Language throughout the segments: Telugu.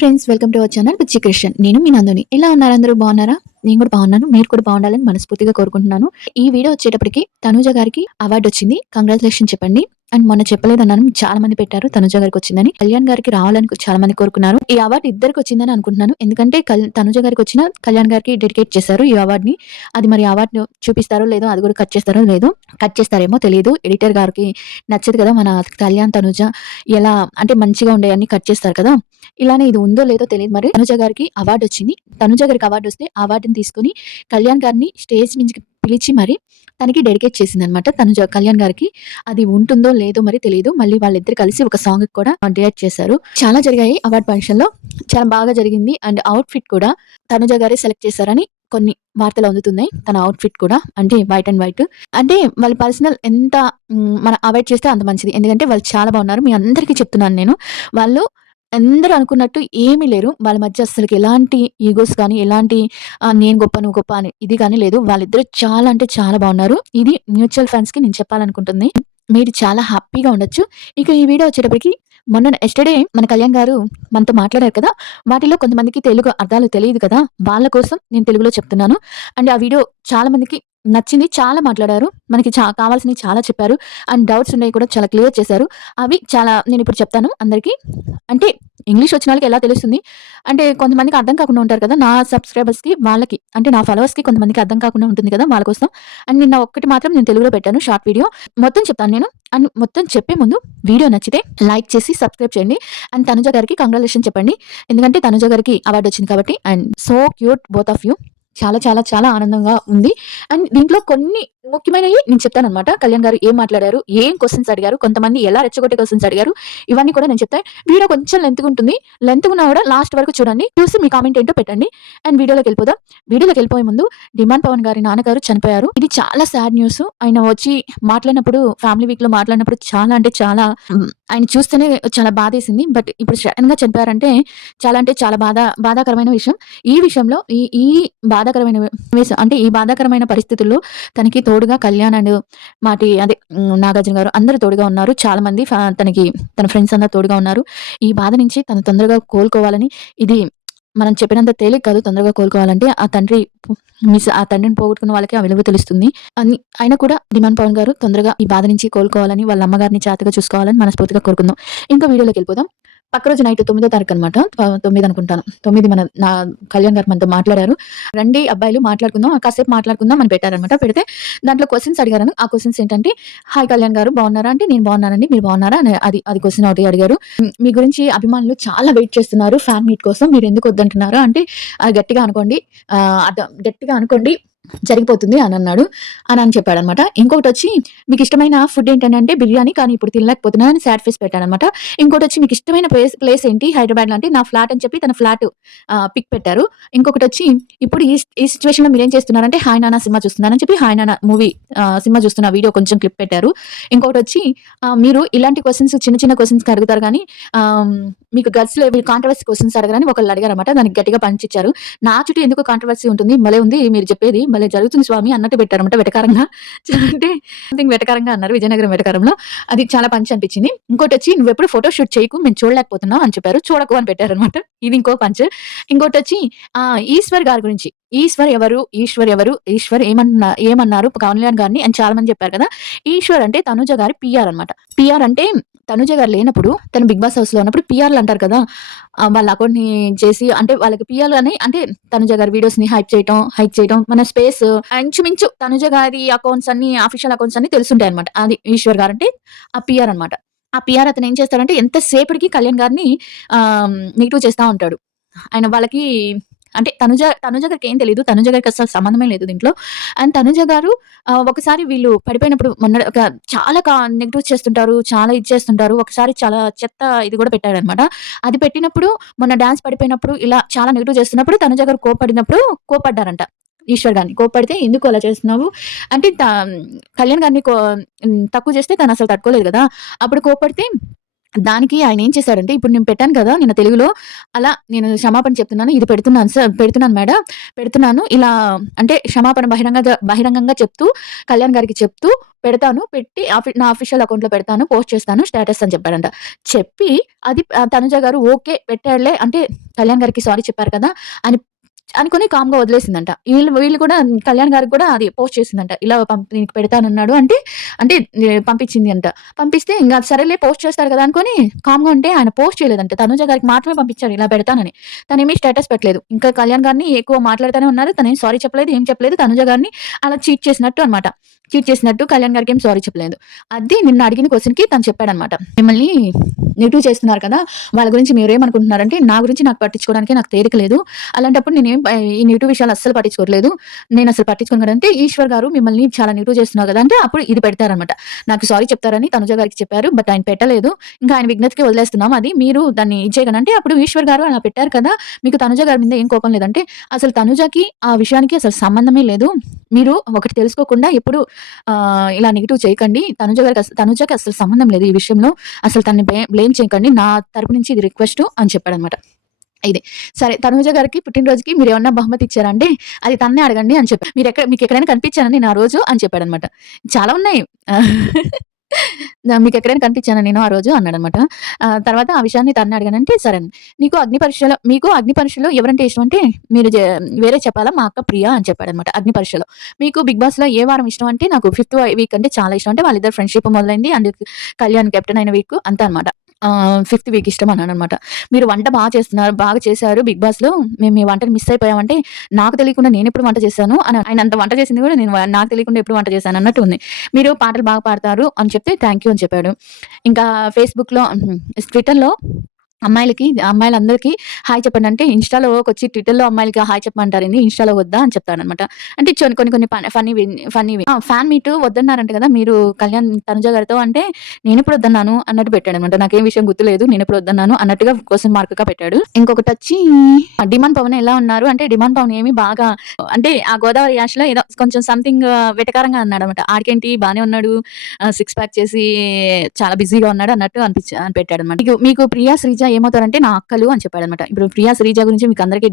Friends, welcome to our channel పిచ్చి క్రిస్టియన్. నేను మీ నందుని. ఎలా ఉన్నారు? అందరూ బాగున్నారా? నేను కూడా బాగున్నాను. మీరు కూడా బాగుండాలని మనస్ఫూర్తిగా కోరుకుంటున్నాను. ఈ వీడియో వచ్చేటప్పటికి తనూజ గారికి అవార్డు వచ్చింది. కంగ్రాచులేషన్ చెప్పండి. అండ్ మొన్న చెప్పలేదన్నాను, చాలా మంది పెట్టారు తనుజ గారికి వచ్చిందని. కళ్యాణ్ గారికి రావాలని చాలా మంది కోరుకున్నారు. ఈ అవార్డు ఇద్దరికి వచ్చిందని అనుకుంటున్నాను. ఎందుకంటే తనుజ గారికి వచ్చిన కళ్యాణ్ గారికి డెడికేట్ చేశారు ఈ అవార్డు ని. అది మరి అవార్డు చూపిస్తారో లేదో, అది కూడా కట్ చేస్తారో లేదో. కట్ చేస్తారేమో తెలియదు. ఎడిటర్ గారికి నచ్చదు కదా మన కళ్యాణ్ తనుజ ఎలా అంటే మంచిగా ఉండేవన్నీ కట్ చేస్తారు కదా. ఇలానే ఇది ఉందో లేదో తెలియదు. మరి తనుజ గారికి అవార్డు వచ్చింది. తనుజ గారికి అవార్డు వస్తే అవార్డుని తీసుకుని కళ్యాణ్ గారిని స్టేజ్ నుంచి పిలిచి మరి తనకి డెడికేట్ చేసింది అనమాట తనుజ కళ్యాణ్ గారికి. అది ఉంటుందో లేదో మరి తెలియదు. మళ్ళీ వాళ్ళిద్దరు కలిసి ఒక సాంగ్ కూడా డేట్ చేశారు. చాలా జరిగాయి అవార్డ్ ఫంక్షన్ లో, చాలా బాగా జరిగింది. అండ్ అవుట్ ఫిట్ కూడా తనుజ గారే సెలెక్ట్ చేశారని కొన్ని వార్తలు అందుతున్నాయి. తన అవుట్ ఫిట్ కూడా అంటే వైట్ అండ్ వైట్, అంటే వాళ్ళ పర్సనల్ ఎంత మనం అవాయిడ్ చేస్తే అంత మంచిది. ఎందుకంటే వాళ్ళు చాలా బాగున్నారు. మీ అందరికీ చెప్తున్నాను నేను. వాళ్ళు అందరూ అనుకున్నట్టు ఏమీ లేరు. వాళ్ళ మధ్య అస్సలకి ఎలాంటి ఈగోస్ కానీ, ఎలాంటి నేను గొప్ప, నువ్వు గొప్ప అని ఇది కానీ లేదు. వాళ్ళిద్దరూ చాలా అంటే చాలా బాగున్నారు. ఇది మ్యూచువల్ ఫండ్స్‌కి నేను చెప్పాలనుకుంటుంది. మీరు చాలా హ్యాపీగా ఉండొచ్చు. ఇక ఈ వీడియో వచ్చేటప్పటికి ఎస్టర్‌డే మన కళ్యాణ్ గారు మనతో మాట్లాడారు కదా! వాటిలో కొంతమందికి తెలుగు అర్థాలు తెలియదు కదా! వాళ్ళ కోసం నేను తెలుగులో చెప్తున్నాను. అండ్ ఆ వీడియో చాలా మందికి నచ్చింది. చాలా మాట్లాడారు. మనకి కావాల్సినవి చాలా చెప్పారు. అండ్ డౌట్స్ ఉన్నయి కూడా చాలా క్లియర్ చేశారు. అవి చాలా నేనిప్పుడు చెప్తాను అందరికి. అంటే ఇంగ్లీష్ వచ్చిన వాళ్ళకి ఎలా తెలుస్తుంది? అంటే కొంతమందికి అర్థం కాకుండా ఉంటారు కదా! నా సబ్‌స్క్రైబర్స్‌కి వాళ్ళకి అంటే నా ఫాలోవర్స్‌కి కొంతమందికి అర్థం కాకుండా ఉంటుంది కదా! వాళ్ళ కోసం. అండ్ నిన్న ఒక్కటి మాత్రం నేను తెలుగులో పెట్టాను షార్ట్ వీడియో. మొత్తం చెప్తాను నేను. అండ్ మొత్తం చెప్పే ముందు వీడియో నచ్చితే లైక్ చేసి సబ్‌స్క్రైబ్ చేయండి. అండ్ తనుజ గారికి కంగ్రాచ్యులేషన్ చెప్పండి. ఎందుకంటే తనుజ గారికి అవార్డ్ వచ్చింది కాబట్టి. And so cute both of you. చాలా చాలా చాలా ఆనందంగా ఉంది. అండ్ దీంట్లో కొన్ని ముఖ్యమైనవి నేను చెప్తాననమాట. కళ్యాణ్ గారు ఏం మాట్లాడారు? ఏం క్వెషన్స్ అడిగారు? కొంతమంది ఎలా రెచ్చగొట్టే క్వెషన్స్ అడిగారు? ఇవన్నీ కూడా నేను చెప్తాను. వీడియో కొంచెం లెంత్‌గా ఉంటుంది. లెంత్‌గా ఉన్నా కూడా లాస్ట్ వరకు చూడండి. చూసి మీ కామెంట్ ఏంటో పెట్టండి. అండ్ వీడియోలోకెళ్ళిపోదాం. వీడియోలోకెళ్ళిపోయే ముందు డిమాండ్ పవన్ గారి నాన్నగారు చనిపోయారు. ఇది చాలా సాడ్ న్యూస్. ఆయన వచ్చి మాట్లాడినప్పుడు ఫ్యామిలీ వీక్‌లో మాట్లాడినప్పుడు చాలా అంటే చాలా ఆయన చూస్తేనే చాలా బాధేసింది. బట్ ఇప్పుడు సడెన్‌గా చనిపోయారంటే చాలా అంటే చాలా బాధాకరమైన విషయం. ఈ విషయంలో ఈ బాధాకరమైన అంటే ఈ బాధాకరమైన పరిస్థితుల్లో తనకి తోడుగా కళ్యాణ్ అండ్ అదే నాగార్జున గారు అందరూ తోడుగా ఉన్నారు. చాలా మంది తనకి తన ఫ్రెండ్స్ అందరూ తోడుగా ఉన్నారు. ఈ బాధ నుంచి తను తొందరగా కోలుకోవాలని, ఇది మనం చెప్పినంత తేలిక కాదు. తొందరగా కోలుకోవాలంటే ఆ తండ్రిని పోగొట్టుకున్న వాళ్ళకి ఆ విలువ తెలుస్తుంది అని ఆయన కూడా డిమాండ్ పవన్ గారు తొందరగా ఈ బాధ నుంచి కోలుకోవాలని, వాళ్ళ అమ్మగారిని జాగ్రత్తగా చూసుకోవాలని మనస్ఫూర్తిగా కోరుకుందాం. ఇంకా వీడియోలోకెళ్ళిపోదాం. పక్క రోజు నైట్ 9వ తారీఖు అనమాట. 9 అనుకుంటాను. 9 నా కళ్యాణ్ గారు మనతో మాట్లాడారు. రండి అబ్బాయిలు మాట్లాడుకుందాం, కాసేపు మాట్లాడుకుందాం అని పెట్టారనమాట. పెడితే దాంట్లో క్వెషన్స్ అడిగారు. ఆ క్వెషన్స్ ఏంటంటే, హాయ్ కళ్యాణ్ గారు బాగున్నారా అంటే, నేను బాగున్నానండి. మీరు బాగున్నారా అని అది క్వెషన్ ఒకటి అడిగారు. మీ గురించి అభిమానులు చాలా వెయిట్ చేస్తున్నారు ఫ్యాన్ మీట్ కోసం. మీరు ఎందుకు వద్దంటున్నారు అంటే, గట్టిగా అనుకోండి, గట్టిగా అనుకోండి జరిగిపోతుంది అని చెప్పాడనమాట. ఇంకొకటొచ్చి మీకు ఇష్టమైన ఫుడ్ ఏంటంటే బిర్యానీ, కానీ ఇప్పుడు తినలేకపోతున్నాను అని సాడ్ ఫేస్ పెట్టాడనమాట. ఇంకోటొచ్చి మీకు ఇష్టమైన ప్లేస్ ఏంటి హైదరాబాద్‌లో అంటే, నా ఫ్లాట్ అని చెప్పి తన ఫ్లాట్ పిక్ పెట్టారు. ఇంకొకటొచ్చి ఇప్పుడు ఈ సిట్యుయేషన్‌లో మీరేం చేస్తున్నారంటే, హాయ్ నాన్న సినిమా చూస్తున్నానని చెప్పి హాయ్ నాన్న మూవీ సినిమా చూస్తున్న వీడియో కొంచెం క్లిప్ పెట్టారు. ఇంకొకటొచ్చి మీరు ఇలాంటి క్వెషన్స్ చిన్న చిన్న క్వెషన్స్ అడుగుతారు గానీ మీకు గర్ల్స్‌లో కాంట్రోవర్సీ క్వెషన్స్ అడగరని ఒకళ్ళు అడిగారనమాట. దానికి గట్టిగా పంచిచ్చారు. నా చుట్టూ ఎందుకు కాంట్రోవర్సీ ఉంటుంది? భలే ఉంది మీరు చెప్పేది. భలే జరుగుతుంది స్వామి అన్నట్టు పెట్టారన్నమాట వెటకారంగా. అంటే సంథింగ్ వెటకారంగా అన్నారు విజయనగరం వెటకారంలో. అది చాలా పంచ్ అనిపించింది. ఇంకోటొచ్చి "నువ్వెప్పుడు ఫోటో షూట్ చేయకు, మేము చూడలేకపోతున్నాం" అని చెప్పారు. చూడకు అని పెట్టారన్నమాట. ఇది ఇంకో పంచ్. ఇంకోటొచ్చి ఈశ్వర్ గారి గురించి. ఈశ్వర్ ఎవరు? ఈశ్వర్ ఏమన్నారు కళ్యాణ్ గారిని అని చాలా మంది చెప్పారు కదా! ఈశ్వర్ అంటే తనుజ గారి పీఆర్ అన్నమాట. పీఆర్ అంటే తనుజ గారు లేనప్పుడు తను 'బిగ్ బాస్' హౌస్‌లో ఉన్నప్పుడు పీఆర్‌లు అంటారు కదా! వాళ్ళ అకౌంట్‌ని చేసి అంటే వాళ్ళకి పీఆర్‌లు అని అంటే తనుజ గారి వీడియోస్‌ని హైప్ చేయటం మన స్పేస్ ఇంచుమించు తనుజ గారి అకౌంట్స్ అన్ని ఆఫీషియల్ అకౌంట్స్ అన్ని తెలిసుంటాయన్నమాట. అది ఈశ్వర్ గారంటే ఆ పీఆర్ అన్నమాట. ఆ పీఆర్ అతను ఏం చేస్తాడంటే ఎంత సేపటికి కళ్యాణ్ గారిని నెగెటివ్ చేస్తా ఉంటాడు. ఆయన వాళ్ళకి అంటే తనుజ గారికేం తెలీదు. తనుజ గారికి అసలు సంబంధమే లేదు దీంట్లో. అండ్ తనుజ గారు ఒకసారి వీళ్ళు పడిపోయినప్పుడు చాలా నెగెటివ్స్ చేస్తుంటారు. చాలా ఇది చేస్తుంటారు. ఒకసారి చాలా చెత్త ఇది కూడా పెట్టాడన్నమాట. అది పెట్టినప్పుడు మొన్న డాన్స్ పడిపోయినప్పుడు ఇలా చాలా నెగెటివ్ చేస్తున్నప్పుడు తనుజ గారు కోప్పడ్డారంట. ఈశ్వర్ గారిని. కోప్పడితే "ఎందుకు అలా చేస్తున్నావు?" అంటే కళ్యాణ్ గారిని తక్కువ చేస్తే తను అసలు తట్టుకోలేదు గదా! అప్పుడు కోప్పడితే దానికి ఆయనేం చేశాడంటే, ఇప్పుడు నేను పెట్టాను కదా! నిన్న తెలుగులో, అలా నేను క్షమాపణ చెప్తున్నాను. ఇది పెడుతున్నాను పెడుతున్నాను మేడం. పెడుతున్నాను. ఇలా అంటే క్షమాపణ బహిరంగంగా చెప్తూ, కళ్యాణ్ గారికి చెప్తూ పెడతాను. పెట్టి నా అఫీషియల్ అకౌంట్‌లో పెడతాను. పోస్ట్ చేస్తాను స్టేటస్ అని చెప్పాడంట. చెప్పి అది తనుజ గారు ఓకే. పెట్టాడులే అంటే కళ్యాణ్ గారికి సారీ చెప్పారు కదా! అని అనుకుని కామ్‌గా వదిలేసిందంట. వీళ్ళు వీళ్ళు కూడా కళ్యాణ్ గారికి కూడా అది పోస్ట్ చేసిందంట. ఇలా నీకు పెడతానన్నాడు అంటే, అంటే పంపించింది అంట. పంపిస్తే ఇంగ సరేలే పోస్ట్ చేస్తాడు కదా అనుకోని కామ్‌గా ఉంటే ఆయన పోస్ట్ చేయలేదంట. తనూజ గారికి మాత్రమే పంపించాడు ఇలా పెడతానని. తనేమి స్టేటస్ పెట్టలేదు. ఇంకా కళ్యాణ్ గారిని ఎక్కువ మాట్లాడుతూనే ఉన్నారు. తనేం సారీ చెప్పలేదు, ఏం చెప్పలేదు. తనూజ గారిని అలా చీట్ చేసినట్టు అన్నమాట. చీట్ చేసినట్టు కళ్యాణ్ గారికేం సారీ చెప్పలేదు. అది నిన్న అడిగిన క్వెషన్‌కి తను చెప్పాడన్నమాట. మిమ్మల్ని నెగెటివ్ చేస్తున్నారు కదా! వాళ్ళ గురించి మీరేమనుకుంటున్నారంటే, నా గురించి నాకు పట్టించుకోవడానికి నాకు తీరిక లేదు. అలాంటప్పుడు ఈ నెగెటివ్ విషయాలు అస్సలు పట్టించుకోవట్లేదు. నేనసలు పట్టించుకోను కదంటే, ఈశ్వర్ గారు మిమ్మల్ని చాలా నెగెటివ్ చేస్తున్నారు కదా! అంటే అప్పుడు ఇది పెడతారనమాట. నాకు సారీ చెప్తారని తనుజ గారికి చెప్పారు. బట్ ఆయన పెట్టలేదు. ఇంకా ఆయన విజ్ఞతకి వదిలేస్తున్నాం. అది మీరు దాన్ని ఇచ్చేయగలను అంటే, అప్పుడు ఈశ్వర్ గారు అలా పెట్టారు కదా! మీకు తనుజ గారి మీద ఏం కోపం లేదంటే, అసలు తనుజకి ఆ విషయానికి అసలు సంబంధమే లేదు. మీరు ఒకటి తెలుసుకోకుండా ఎప్పుడు ఇలా నెగెటివ్ చేయకండి. తనుజకి అసలు సంబంధం లేదు ఈ విషయంలో. అసలు తనని బ్లేమ్ చేయకండి. నా తరపు నుంచి ఇది రిక్వెస్టు అని చెప్పాడనమాట. ఇది. సరే తనూజ గారికి పుట్టినరోజుకి మీరేమన్నా బహుమతి ఇచ్చారా అంటే, అది తన్నే అడగండి అని చెప్పా. మీకెక్కడైనా కనిపించానా నేను ఆ రోజు అని చెప్పాడనమాట. చాలా ఉన్నాయి. మీకెక్కడైనా కనిపించానా నేను ఆ రోజు అన్నాడనమాట. తర్వాత ఆ విషయాన్ని తన్నే అడిగానంటే, సరే అని. మీకు అగ్ని పరీక్షలో ఎవరంటే ఇష్టం అంటే, మీరు వేరే చెప్పాలా మా అక్క ప్రియ అని చెప్పాడనమాట అగ్ని పరీక్షలో. మీకు బిగ్ బాస్‌లో ఏ వారం ఇష్టం అంటే, నాకు ఫిఫ్త్ వీక్ అంటే చాలా ఇష్టం. అంటే వాళ్ళిద్దరి ఫ్రెండ్‌షిప్ మొదలైంది. అండ్ కళ్యాణ్ కెప్టెన్ అయిన వీక్ అంతా అనమాట. ఫిఫ్త్ వీక్ ఇష్టం అన్నాడనమాట. మీరు వంట బాగా చేశారు బిగ్ బాస్‌లో. మేము మీ వంటని మిస్ అయిపోయామంటే, నాకు తెలియకుండా నేనెప్పుడు వంట చేశాను అని ఆయన అంత వంట చేసింది కూడా నాకు తెలియకుండా ఎప్పుడు వంట చేశాను అన్నట్టు ఉంది. మీరు పాటలు బాగా పాడతారు అని చెప్తే థాంక్ యూ అని చెప్పాడు. ఇంకా ఫేస్‌బుక్‌లో ట్విట్టర్‌లో అమ్మాయిలందరికీ హాయ్ చెప్పండంటే, ఇన్‌స్టాలోకొచ్చి ట్విట్టర్‌లో అమ్మాయిలకి హాయ్ చెప్పమంటారేంది ఇన్‌స్టాలో వద్దా అని చెప్తాడనమాట. అంటే కొన్ని కొన్ని ఫన్నీవి ఫ్యాన్ మీట్ వద్దన్నారంట కదా! మీరు తనుజ గారితో అంటే, నేనెప్పుడు వద్దన్నాను అన్నట్టు పెట్టాడనమాట. నాకేం విషయం గుర్తులేదు. నేనెప్పుడు వద్దన్నాను అన్నట్టుగా క్వెషన్ మార్క్‌గా పెట్టాడు. ఇంకొకటొచ్చి డిమాండ్ పవన్ ఎలా ఉన్నారు అంటే, డిమాండ్ పవన్ ఏమి బాగా అంటే ఆ గోదావరి యాష్‌లో ఏదో కొంచెం సంథింగ్ వెటకారంగా అన్నాడనమాట. ఆడికేంటి బానే ఉన్నాడు. సిక్స్ ప్యాక్ చేసి చాలా బిజీగా ఉన్నాడు అన్నట్టు అని పెట్టాడనమాట. మీకు ప్రియా, శ్రీజ ఏమవుతారంటే నా అక్కలు అని చెప్పాడనమాట. ఇప్పుడు ప్రియా, శ్రీజ గురించి మీకు అందరికి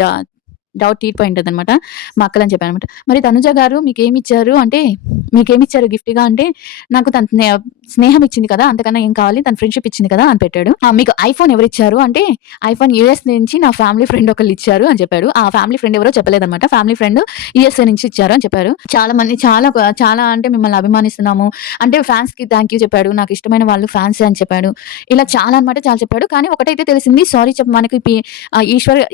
డౌట్ తీరిపోయి ఉంటదనమాట. మా అక్కలని చెప్పాననమాట. మరి తనుజ గారు మీకేమిచ్చారు గిఫ్ట్‌గా అంటే, నాకు తన స్నేహం ఇచ్చింది కదా! అంతకన్నా ఏం కావాలి? తన ఫ్రెండ్‌షిప్ ఇచ్చింది కదా! అని పెట్టాడు. మీకు ఐఫోన్ ఎవరిచ్చారు అంటే, ఐఫోన్ యూఎస్ నుంచి నా ఫ్యామిలీ ఫ్రెండ్ ఒకళ్ళిచ్చారు అని చెప్పాడు. ఆ ఫ్యామిలీ ఫ్రెండ్ ఎవరో చెప్పలేదనమాట. ఫ్యామిలీ ఫ్రెండ్ యూఎస్ఏ నుంచి ఇచ్చారు అని చెప్పారు. చాలా మంది చాలా అంటే మిమ్మల్ని అభిమానిస్తున్నాము. అంటే ఫ్యాన్స్‌కి థాంక్ యూ చెప్పాడు. నాకు ఇష్టమైన వాళ్ళు ఫ్యాన్సే అని చెప్పాడు. ఇలా చాలా అనమాట చాలా చెప్పాడు. కానీ ఒకటైతే తెలిసింది సారీ మనకి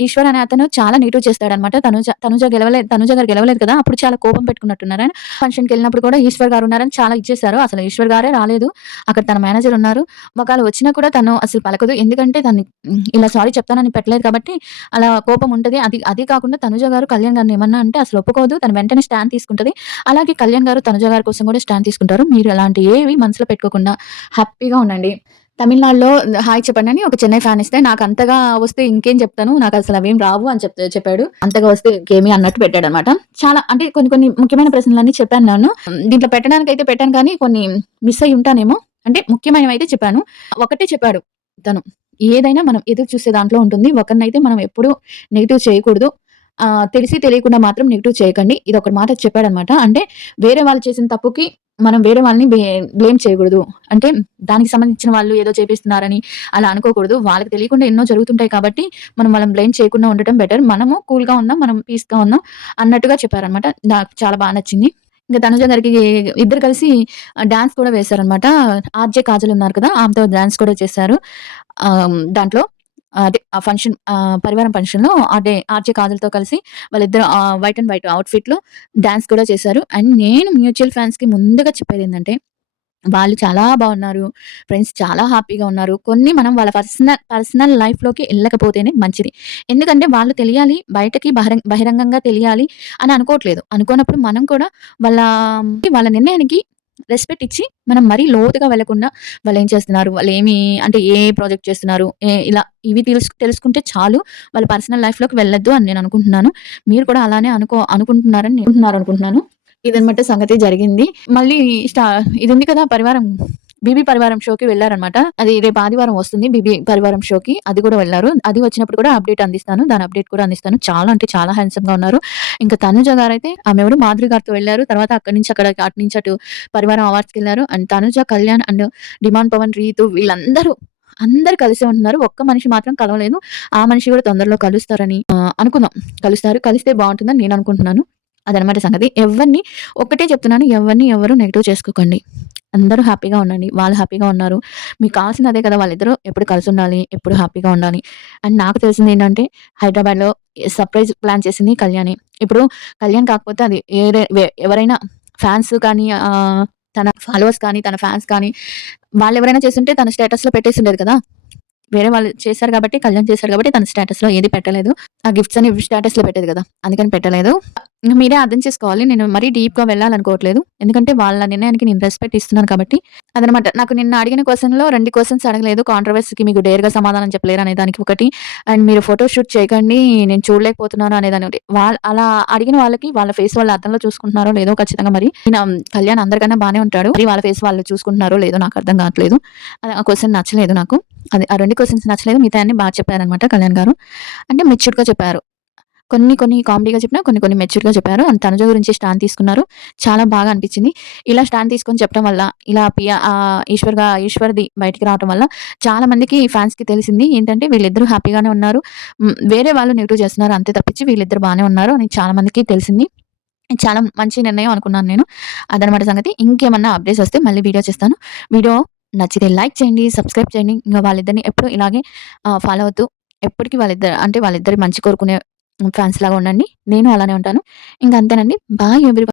ఈశ్వర్ అనే అతను చాలా నెగెటివ్ చేస్తాడనమాట. తనుజ గారు గెలవలేదు కదా! అప్పుడు చాలా కోపం పెట్టుకున్నట్టున్నారు. ఫంక్షన్‌కెళ్ళినప్పుడు కూడా ఈశ్వర్ గారు ఉన్నారని చాలా ఇచ్చేసారు. అసలు ఈశ్వర్ గారే రాలేదు. అక్కడ తన మేనేజర్ ఉన్నారు. ఒకవేళ వచ్చినా కూడా తను అసలు పలకదు. ఎందుకంటే ఇలా సారీ చెప్తానని పెట్టలేదు కాబట్టి అలా కోపం ఉంటది. అది కాకుండా తనుజ గారు కళ్యాణ్ గారిని ఏమన్నా అంటే అసలు ఒప్పుకోదు. తను వెంటనే స్టాండ్ తీసుకుంటది. అలాగే కళ్యాణ్ గారు తనుజ గారి కోసం కూడా స్టాండ్ తీసుకుంటారు. మీరు అలాంటివి ఏవి మనసులో పెట్టుకోకుండా హ్యాపీగా ఉండండి. తమిళనాడులో హాయ్ చెప్పండని ఒక చెన్నై ఫ్యాన్ ఇస్తే, నాకంతగా వస్తే ఇంకేం చెప్తాను. నాకసలు అవేం రావు అని చెప్పాడు. అంతగా వస్తే ఇంకేమి అన్నట్టు పెట్టాడనమాట. చాలా అంటే కొన్ని కొన్ని ముఖ్యమైన ప్రశ్నలన్నీ చెప్పాను నేను. దీంట్లో పెట్టడానికైతే పెట్టాను కానీ కొన్ని మిస్ అయ్యి ఉంటానేమో. అంటే ముఖ్యమైనవైతే చెప్పాను. ఒకటే చెప్పాడు తను. ఏదైనా మనం ఎదురు చూసే దాంట్లో ఉంటుంది. ఒకరినైతే మనం ఎప్పుడూ నెగెటివ్ చేయకూడదు. తెలిసి తెలియకుండా మాత్రం నెగెటివ్ చేయకండి. ఇదొక మాట చెప్పాడనమాట. అంటే వేరే వాళ్ళు చేసిన తప్పుకి మనం వేరే వాళ్ళని బ్లేమ్ చేయకూడదు. అంటే దానికి సంబంధించిన వాళ్ళు ఏదో చేపిస్తున్నారని అలా అనుకోకూడదు. వాళ్ళకి తెలియకుండా ఎన్నో జరుగుతుంటాయి కాబట్టి మనం వాళ్ళని బ్లేమ్ చేయకుండా ఉండటం బెటర్. మనము కూల్‌గా ఉందాం. మనం పీస్‌గా ఉందాం అన్నట్టుగా చెప్పారనమాట. నాకు చాలా నచ్చింది. ఇంక తనుజ గారికి ఇద్దరు కలిసి డాన్స్ కూడా వేశారనమాట. ఆర్‌జే కాజల్ ఉన్నారు కదా! ఆమెతో డాన్స్ కూడా చేశారు. దాంట్లో అదే ఆ ఫంక్షన్ పరివారం ఫంక్షన్‌లో ఆర్‌జే కాజల్‌తో కలిసి వాళ్ళిద్దరు వైట్ అండ్ వైట్ ఔట్‌ఫిట్‌లో డాన్స్ కూడా చేశారు. అండ్ నేను మ్యూచువల్ ఫాన్స్‌కి ముందుగా చెప్పేదేంటంటే, వాళ్ళు చాలా బాగున్నారు. ఫ్రెండ్స్ చాలా హ్యాపీగా ఉన్నారు. కొన్ని మనం వాళ్ళ పర్సనల్ లైఫ్‌లోకి ఎళ్ళకపోతేనే మంచిది. ఎందుకంటే వాళ్ళు తెలియాలి, బయటకి బహిరంగంగా తెలియాలి అని అనుకోవట్లేదు. అనుకోనప్పుడు మనం కూడా వాళ్ళ వాళ్ళ నిర్ణయానికి రెస్పెక్ట్ ఇచ్చి, మనం మరీ లోతుగా వెళ్ళకుండా వాళ్ళేం చేస్తున్నారు, వాళ్ళేమి అంటే ఏ ప్రాజెక్ట్ చేస్తున్నారు, ఇలా ఇవి తెలుసుకుంటే చాలు. వాళ్ళ పర్సనల్ లైఫ్‌లోకి వెళ్ళొద్దు అని నేను అనుకుంటున్నాను. మీరు కూడా అలానే అనుకుంటున్నారనుకుంటున్నాను. ఇదనమాట సంగతి జరిగింది. మళ్ళీ స్టా ఇదుంది కదా! పరివారం బీబీ పరివారం షోకి వెళ్లారనమాట. అది రేపు ఆదివారం వస్తుంది బీబీ పరివారం షోకి. అది కూడా వెళ్లారు. అది వచ్చినప్పుడు కూడా అప్డేట్ అందిస్తాను. దాని అప్డేట్ కూడా అందిస్తాను. చాలా అంటే చాలా హ్యాండ్సమ్‌గా ఉన్నారు. ఇంకా తనుజ గారైతే ఆమెవరు మాధురి గారితో వెళ్లారు. తర్వాత అక్కడి నుంచి అటు నుంచి అటు పరివారం అవార్డ్స్‌కెళ్లారు. And Tanuja, Kalyan and demon Pavan, Rithu అందరూ కలిసే ఉంటున్నారు. ఒక్క మనిషి మాత్రం కలవలేదు. ఆ మనిషి కూడా తొందరలో కలుస్తారని అనుకుందాం. కలుస్తారు. కలిస్తే బావుంటుందని నేను అనుకుంటున్నాను. అదనమాట సంగతి. ఒక్కటే చెప్తున్నాను. ఎవరు నెగెటివ్ చేసుకోకండి. అందరూ హ్యాపీగా ఉండండి. వాళ్ళు హ్యాపీగా ఉన్నారు. మీకు కావాల్సింది అదే కదా! వాళ్ళిద్దరూ ఎప్పుడు కలిసుండాలి. ఎప్పుడు హ్యాపీగా ఉండాలి. అండ్ నాకు తెలిసిందేంటంటే హైదరాబాద్‌లో సర్ప్రైజ్ ప్లాన్ చేసింది కళ్యాణే. ఇప్పుడు కళ్యాణ్ కాకపోతే అది ఎవరైనా ఫ్యాన్స్ కానీ తన ఫాలోవర్స్ కానీ, తన ఫ్యాన్స్ కానీ వాళ్ళెవరైనా చేసుంటే తన స్టేటస్‌లో పెట్టేసుండేది కదా! వేరే వాళ్ళు చేశారు గాబట్టి, కళ్యాణ్ చేశాడు గాబట్టి తన స్టేటస్‌లో ఏది పెట్టలేదు. ఆ గిఫ్ట్స్ అని స్టేటస్‌లో పెట్టేది గదా! అందుకని పెట్టలేదు. ఇంక మీరే అర్థం చేసుకోవాలి. నేను మరీ డీప్‌గా వెళ్ళాలనుకోవట్లేదు. ఎందుకంటే వాళ్ళ నిర్ణయానికి నేను రెస్పెక్ట్ ఇస్తున్నాను కాబట్టి. అదనమాట. నాకు నిన్న అడిగిన క్వెషన్‌లో 2 క్వెషన్స్ అడగలేదు. కాంట్రోవర్సీకి మీకు డేర్‌గా సమాధానం చెప్పలేరు అనే దానికి ఒకటి. అండ్ మీరు ఫోటో షూట్ చేయకండి. నేను చూడలేకపోతున్నాను అనేదాన్ని ఒకటి. అలా అడిగిన వాళ్ళకి వాళ్ళ ఫేస్ వాళ్ళు అద్దంలో చూసుకుంటున్నారో లేదో ఖచ్చితంగా మరి. కళ్యాణ్ అందరికన్నా బానే ఉంటాడు. మరి వాళ్ళ ఫేస్ వాళ్ళు చూసుకుంటున్నారో లేదో నాకు అర్థం కావట్లేదు. అది ఆ క్వెషన్ నచ్చలేదు నాకు. ఆ 2 క్వెషన్స్ నచ్చలేదు. మిగతాయన్ని చెప్పారనమాట కళ్యాణ్ గారు. అంటే మెచ్యూర్డ్‌గా చెప్పారు. కొన్ని కామెడీగా చెప్పినా, కొన్ని మెచ్యూర్డ్‌గా చెప్పారు. అండ్ తనుజ గురించి స్టాండ్ తీసుకున్నారు. చాలా బాగా అనిపించింది. ఇలా స్టాండ్ తీసుకొని చెప్పడం వల్ల, ఇలా ఈశ్వర్‌ది బయటికి రావటం వల్ల చాలా మందికి ఫ్యాన్స్‌కి తెలిసింది. ఏంటంటే వీళ్ళిద్దరూ హ్యాపీగానే ఉన్నారు. వేరే వాళ్ళు నెగెటివ్ చేస్తున్నారు అంతే తప్పించి వీళ్ళిద్దరు బానే ఉన్నారు అని చాలా మందికి తెలిసింది. చాలా మంచి నిర్ణయం అనుకున్నాను నేను. అదనమాట సంగతి. ఇంకేమన్నా అప్డేట్స్ వస్తే మళ్ళీ వీడియో చేస్తాను. వీడియో నచ్చితే లైక్ చేయండి, సబ్స్క్రైబ్ చేయండి. ఇంక వాళ్ళిద్దరిని ఎప్పుడు ఇలాగే ఫాలో అవుతూ ఎప్పటికి వాళ్ళిద్దరి మంచి కోరుకునే ఫ్యాన్స్ లాగా ఉండండి. నేను అలానే ఉంటాను. ఇంక అంతేనండి. Bye everyone.